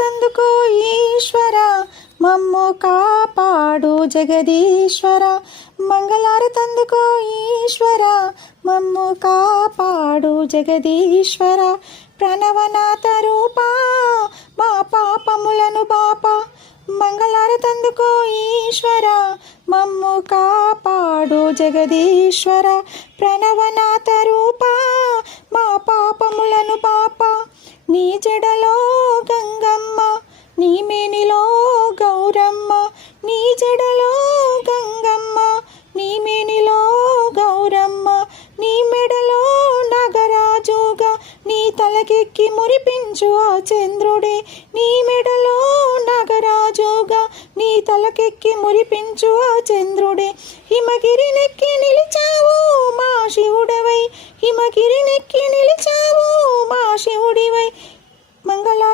తందుకో ఈశ్వర మమ్ము కాపాడు జగదీశ్వర. మంగళారతందుకో ఈశ్వర మమ్ము కాపాడు జగదీశ్వర. ప్రణవనాథ రూపా మా పాపములను బాప. మంగళారతందుకో ఈశ్వర మమ్ము కాపాడు జగదీశ్వర. ప్రణవనాథ రూపా మా పాపములను పాప నీ జడలో గంగ నీ మేనిలో గౌరమ్మ నీ జడలో గంగమ్మ నీ మేనిలో గౌరమ్మ నీ మెడలో నగరాజుగా నీ తలకెక్కి మురిపించు ఆ చంద్రుడే నీ మెడలో నగరాజుగా నీ తలకెక్కి మురిపించు ఆ చంద్రుడే. హిమగిరి నెక్కి నిలిచావు మా శివుడవై హిమగిరి నెక్కి